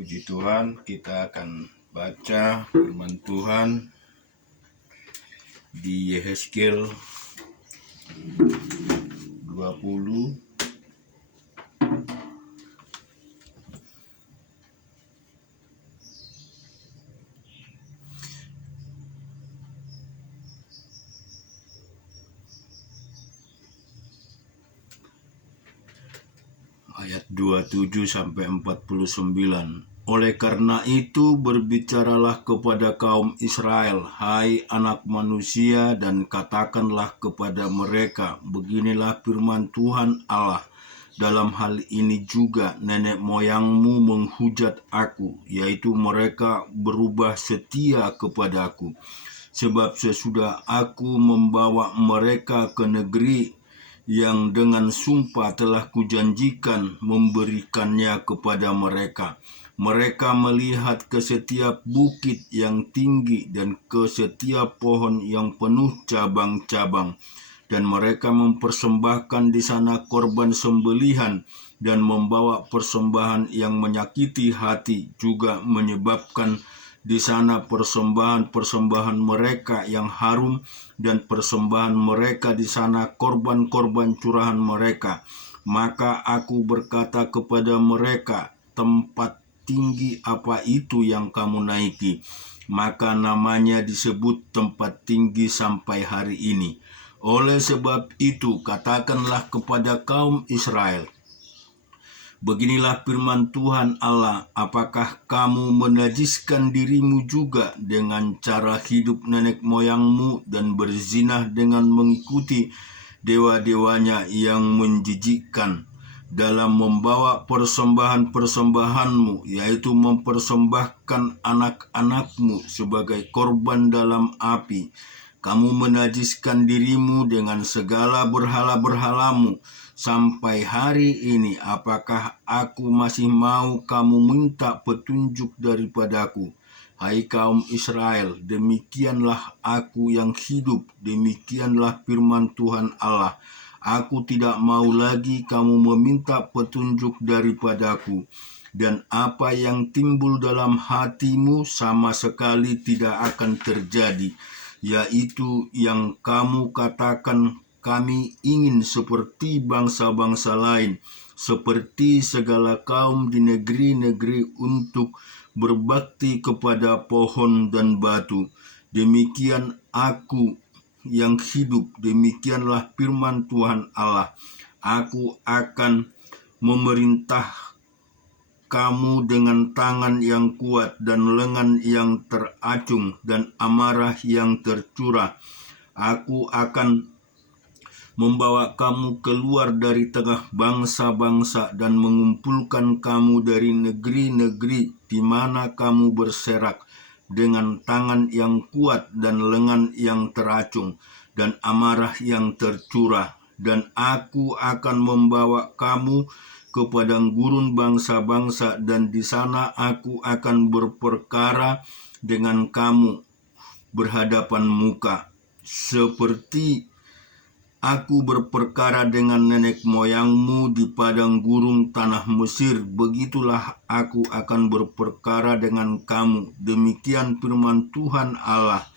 Puji Tuhan, kita akan baca firman Tuhan di Yehezkiel 20 ayat 27 sampai 49. Oleh karena itu berbicaralah kepada kaum Israel, hai anak manusia, dan katakanlah kepada mereka, beginilah firman Tuhan Allah. Dalam hal ini juga nenek moyangmu menghujat aku, yaitu mereka berubah setia kepadaku. Sebab sesudah aku membawa mereka ke negeri yang dengan sumpah telah kujanjikan memberikannya kepada mereka. Mereka melihat ke setiap bukit yang tinggi dan ke setiap pohon yang penuh cabang-cabang. Dan mereka mempersembahkan di sana korban sembelihan dan membawa persembahan yang menyakiti hati, juga menyebabkan di sana persembahan-persembahan mereka yang harum dan persembahan mereka di sana korban-korban curahan mereka. Maka aku berkata kepada mereka, tempat tinggi apa itu yang kamu naiki? Maka namanya disebut tempat tinggi sampai hari ini. Oleh sebab itu katakanlah kepada kaum Israel, beginilah firman Tuhan Allah, apakah kamu menajiskan dirimu juga dengan cara hidup nenek moyangmu dan berzinah dengan mengikuti dewa-dewanya yang menjijikkan dalam membawa persembahan-persembahanmu, yaitu mempersembahkan anak-anakmu sebagai korban dalam api? Kamu menajiskan dirimu dengan segala berhala-berhalamu sampai hari ini. Apakah aku masih mau kamu minta petunjuk daripadaku? Hai kaum Israel, demikianlah aku yang hidup, demikianlah firman Tuhan Allah. Aku tidak mau lagi kamu meminta petunjuk daripadaku, dan apa yang timbul dalam hatimu sama sekali tidak akan terjadi, yaitu yang kamu katakan, kami ingin seperti bangsa-bangsa lain, seperti segala kaum di negeri-negeri untuk berbakti kepada pohon dan batu. Demikian aku yang hidup, demikianlah firman Tuhan Allah. Aku akan memerintah kamu dengan tangan yang kuat dan lengan yang teracung dan amarah yang tercurah. Aku akan membawa kamu keluar dari tengah bangsa-bangsa dan mengumpulkan kamu dari negeri-negeri di mana kamu berserak dengan tangan yang kuat dan lengan yang teracung dan amarah yang tercurah. Dan aku akan membawa kamu ke padang gurun bangsa-bangsa, dan di sana aku akan berperkara dengan kamu berhadapan muka. Seperti aku berperkara dengan nenek moyangmu di padang gurun tanah Mesir, begitulah aku akan berperkara dengan kamu. Demikian firman Tuhan Allah.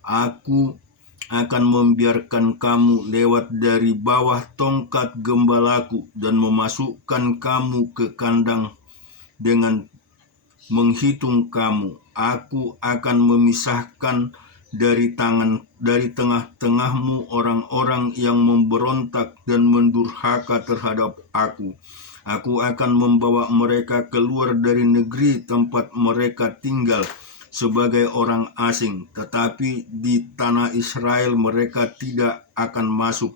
Aku akan membiarkan kamu lewat dari bawah tongkat gembalaku dan memasukkan kamu ke kandang dengan menghitung kamu. Aku akan memisahkan dari tengah-tengahmu orang-orang yang memberontak dan mendurhaka terhadap aku. Aku akan membawa mereka keluar dari negeri tempat mereka tinggal sebagai orang asing, tetapi di tanah Israel mereka tidak akan masuk,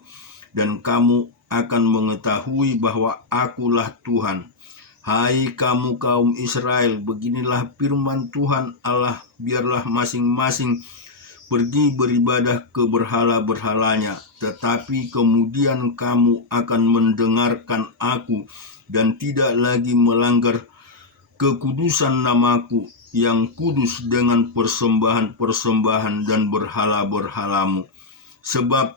dan kamu akan mengetahui bahwa akulah Tuhan. Hai kamu kaum Israel, beginilah firman Tuhan Allah, biarlah masing-masing pergi beribadah ke berhala-berhalanya, tetapi kemudian kamu akan mendengarkan aku dan tidak lagi melanggar kekudusan namaku yang kudus dengan persembahan-persembahan dan berhala-berhalamu. Sebab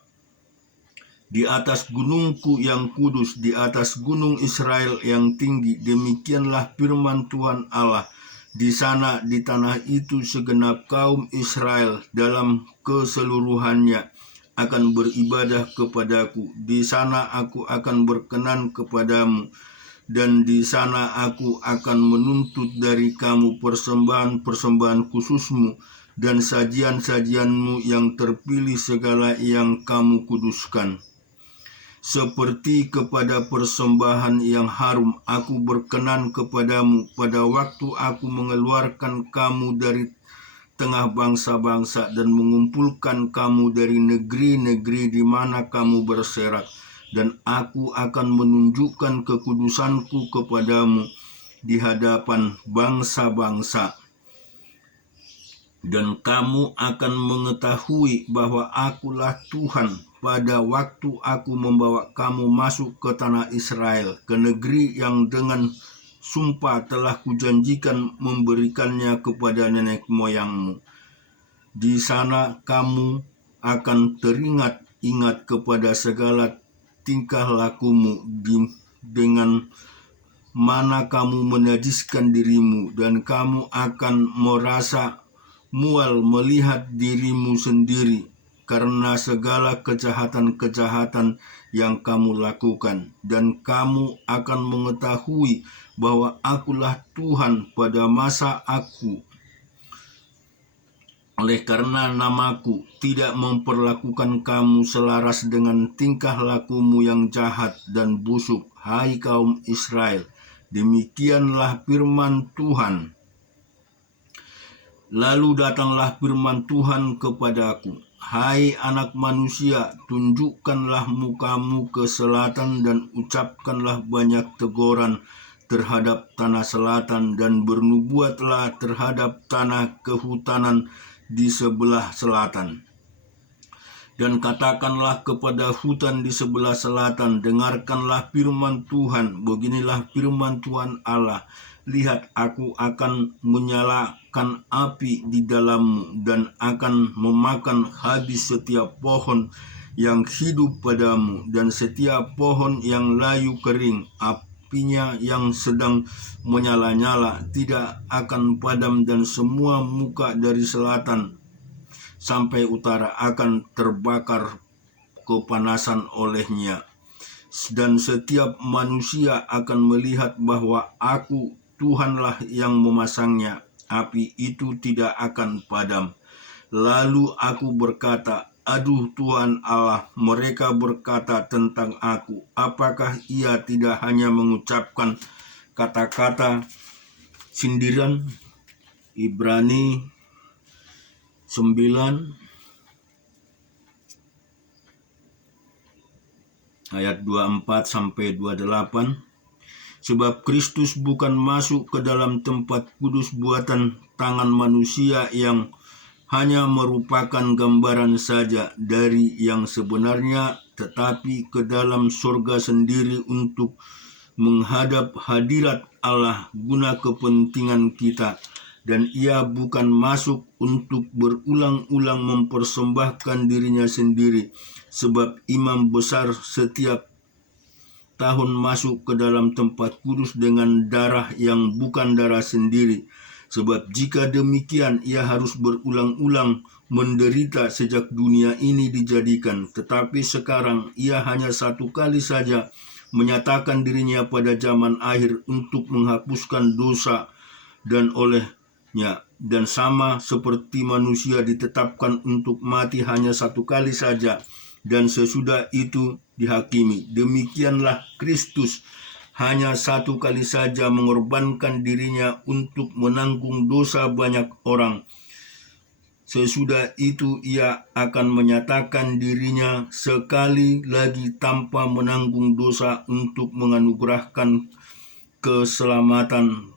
di atas gunungku yang kudus, di atas gunung Israel yang tinggi, demikianlah firman Tuhan Allah, di sana di tanah itu segenap kaum Israel dalam keseluruhannya akan beribadah kepadaku. Di sana aku akan berkenan kepadamu, dan di sana aku akan menuntut dari kamu persembahan-persembahan khususmu dan sajian-sajianmu yang terpilih segala yang kamu kuduskan. Seperti kepada persembahan yang harum, aku berkenan kepadamu pada waktu aku mengeluarkan kamu dari tengah bangsa-bangsa dan mengumpulkan kamu dari negeri-negeri di mana kamu berserak. Dan aku akan menunjukkan kekudusanku kepadamu di hadapan bangsa-bangsa. Dan kamu akan mengetahui bahwa akulah Tuhan pada waktu aku membawa kamu masuk ke tanah Israel, ke negeri yang dengan sumpah telah kujanjikan memberikannya kepada nenek moyangmu. Di sana kamu akan teringat-ingat kepada segala tingkah lakumu dengan mana kamu menajiskan dirimu, dan kamu akan merasa mual melihat dirimu sendiri karena segala kejahatan-kejahatan yang kamu lakukan. Dan kamu akan mengetahui bahwa akulah Tuhan pada masa aku, oleh karena namaku, tidak memperlakukan kamu selaras dengan tingkah lakumu yang jahat dan busuk, hai kaum Israel. Demikianlah firman Tuhan. Lalu datanglah firman Tuhan kepadaku, hai anak manusia, tunjukkanlah mukamu ke selatan dan ucapkanlah banyak teguran terhadap tanah selatan, dan bernubuatlah terhadap tanah kehutanan di sebelah selatan. Dan katakanlah kepada hutan di sebelah selatan, dengarkanlah firman Tuhan, beginilah firman Tuhan Allah, lihat aku akan menyalakan api di dalammu dan akan memakan habis setiap pohon yang hidup padamu dan setiap pohon yang layu kering. Apinya yang sedang menyala-nyala tidak akan padam, dan semua muka dari selatan sampai utara akan terbakar kepanasan olehnya. Dan setiap manusia akan melihat bahwa aku Tuhanlah yang memasangnya. Api itu tidak akan padam. Lalu aku berkata, "Aduh Tuhan Allah, mereka berkata tentang aku, apakah ia tidak hanya mengucapkan kata-kata sindiran?" Ibrani 9 ayat 24 sampai 28. "Sebab Kristus bukan masuk ke dalam tempat kudus buatan tangan manusia yang hanya merupakan gambaran saja dari yang sebenarnya, tetapi ke dalam surga sendiri untuk menghadap hadirat Allah guna kepentingan kita. Dan ia bukan masuk untuk berulang-ulang mempersembahkan dirinya sendiri, sebab imam besar setiap tahun masuk ke dalam tempat kudus dengan darah yang bukan darah sendiri. Sebab jika demikian, ia harus berulang-ulang menderita sejak dunia ini dijadikan. Tetapi sekarang ia hanya satu kali saja menyatakan dirinya pada zaman akhir untuk menghapuskan dosa, dan olehnya, dan sama seperti manusia ditetapkan untuk mati hanya satu kali saja, dan sesudah itu dihakimi. Demikianlah Kristus hanya satu kali saja mengorbankan dirinya untuk menanggung dosa banyak orang. Sesudah itu ia akan menyatakan dirinya sekali lagi tanpa menanggung dosa untuk menganugerahkan keselamatan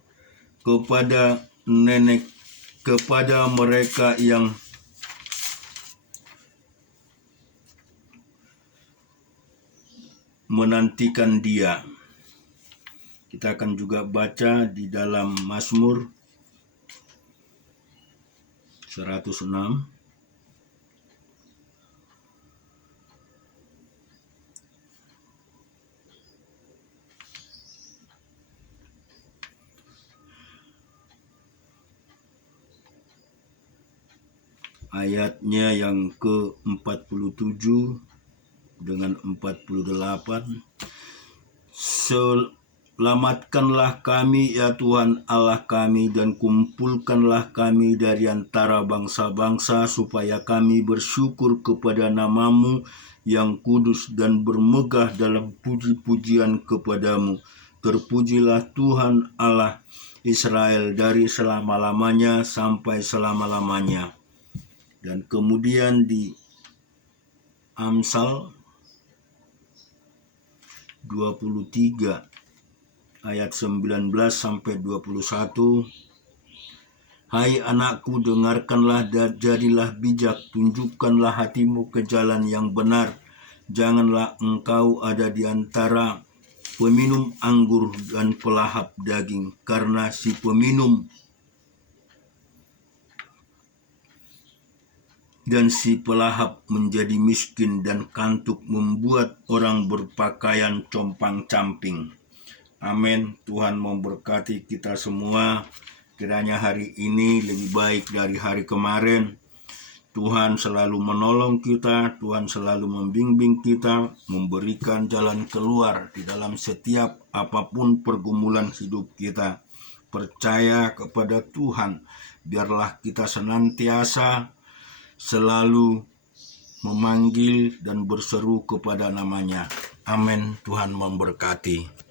kepada mereka yang menantikan Dia. Kita akan juga baca di dalam Mazmur 106 ayatnya yang ke-47 dengan 48. "Selamatkanlah kami ya Tuhan Allah kami, dan kumpulkanlah kami dari antara bangsa-bangsa, supaya kami bersyukur kepada nama-Mu yang kudus dan bermegah dalam puji-pujian kepadamu. Terpujilah Tuhan Allah Israel dari selama-lamanya sampai selama-lamanya." Dan kemudian di Amsal 23 ayat 19 sampai 21. "Hai anakku, dengarkanlah dan jadilah bijak, tunjukkanlah hatimu ke jalan yang benar. Janganlah engkau ada di antara peminum anggur dan pelahap daging, karena si peminum dan si pelahap menjadi miskin, dan kantuk membuat orang berpakaian compang-camping." Amin. Tuhan memberkati kita semua. Kiranya hari ini lebih baik dari hari kemarin. Tuhan selalu menolong kita, Tuhan selalu membimbing kita, memberikan jalan keluar di dalam setiap apapun pergumulan hidup kita. Percaya kepada Tuhan, biarlah kita senantiasa selalu memanggil dan berseru kepada nama-Nya. Amin. Tuhan memberkati.